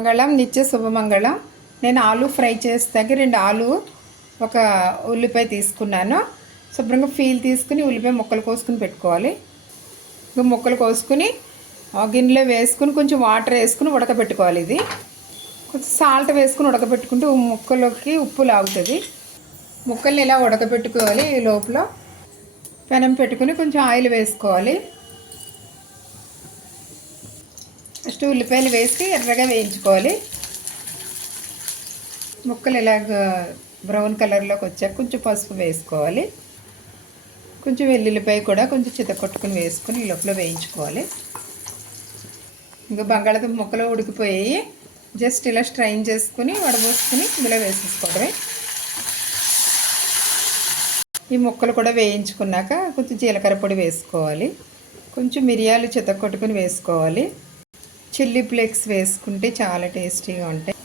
మంగళం నిత్య శుభమంగళం నేను ఆలు ఫ్రై చేస్తాకి రెండు ఆలు ఒక ఉల్లిపాయ తీసుకున్నాను. శుభ్రంగా ఫీల్ తీసుకుని ఉల్లిపాయ ముక్కలు కోసుకుని పెట్టుకోవాలి. ముక్కలు కోసుకుని గిన్నెలో వేసుకుని కొంచెం వాటర్ వేసుకుని ఉడకబెట్టుకోవాలి ఇది. కొంచెం సాల్ట్ వేసుకుని ఉడకబెట్టుకుంటే ముక్కలోకి ఉప్పు లాగుతుంది. ముక్కల్ని ఇలా ఉడకబెట్టుకోవాలి ఈ లోపల? పెనం పెట్టుకుని కొంచెం ఆయిల్ వేసుకోవాలి. ఫస్ట్ ఉల్లిపాయలు వేసి ఎర్రగా వేయించుకోవాలి. ముక్కలు ఇలాగ బ్రౌన్ కలర్లోకి వచ్చాక కొంచెం పసుపు వేసుకోవాలి. కొంచెం వెల్లుల్లిపాయ కూడా కొంచెం చితకొట్టుకుని వేసుకుని లోపల వేయించుకోవాలి. ఇంకా బంగాళదుంప ముక్కలు ఉడికిపోయాయి. జస్ట్ ఇలా స్ట్రైన్ చేసుకుని వడబోసుకుని ఇందులో వేసేసుకోవడమే. ఈ ముక్కలు కూడా వేయించుకున్నాక కొంచెం జీలకర్ర పొడి వేసుకోవాలి. కొంచెం మిరియాలు చితకొట్టుకుని వేసుకోవాలి. చిల్లీ ఫ్లేక్స్ వేసుకుంటే చాలా టేస్టీగా ఉంటాయి.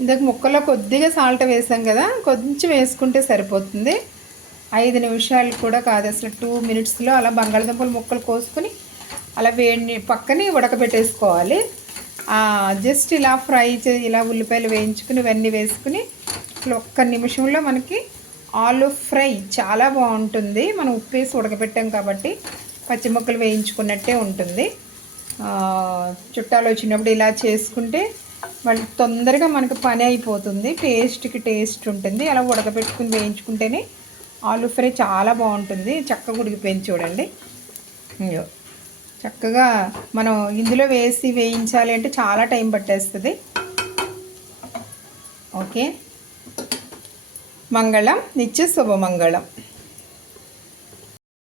ఇందాక ముక్కలో కొద్దిగా సాల్ట్ వేసాం కదా కొంచెం వేసుకుంటే సరిపోతుంది. ఐదు నిమిషాలు కూడా కాదు అసలు టూ మినిట్స్లో అలా బంగాళదుంపలు ముక్కలు కోసుకొని అలా వేడి పక్కనే ఉడకబెట్టేసుకోవాలి. జస్ట్ ఇలా ఫ్రై చే ఇలా ఉల్లిపాయలు వేయించుకుని ఇవన్నీ వేసుకుని ఒక్క నిమిషంలో మనకి ఆలు ఫ్రై చాలా బాగుంటుంది. మనం ఉప్పు వేసి ఉడకబెట్టాం కాబట్టి పచ్చి ముక్కలు వేయించుకున్నట్టే ఉంటుంది. చుట్టాలు వచ్చినప్పుడు ఇలా చేసుకుంటే వాళ్ళు తొందరగా మనకు పని అయిపోతుంది. టేస్ట్కి టేస్ట్ ఉంటుంది. అలా ఉడకబెట్టుకుని వేయించుకుంటేనే ఆలు ఫ్రై చాలా బాగుంటుంది. చక్కగా ఉడికిపోయింది చూడండి. ఇయ్యో చక్కగా మనం ఇందులో వేసి వేయించాలి అంటే చాలా టైం పట్టేస్తుంది. ఓకే. మంగళం. నిత్య శుభమంగళం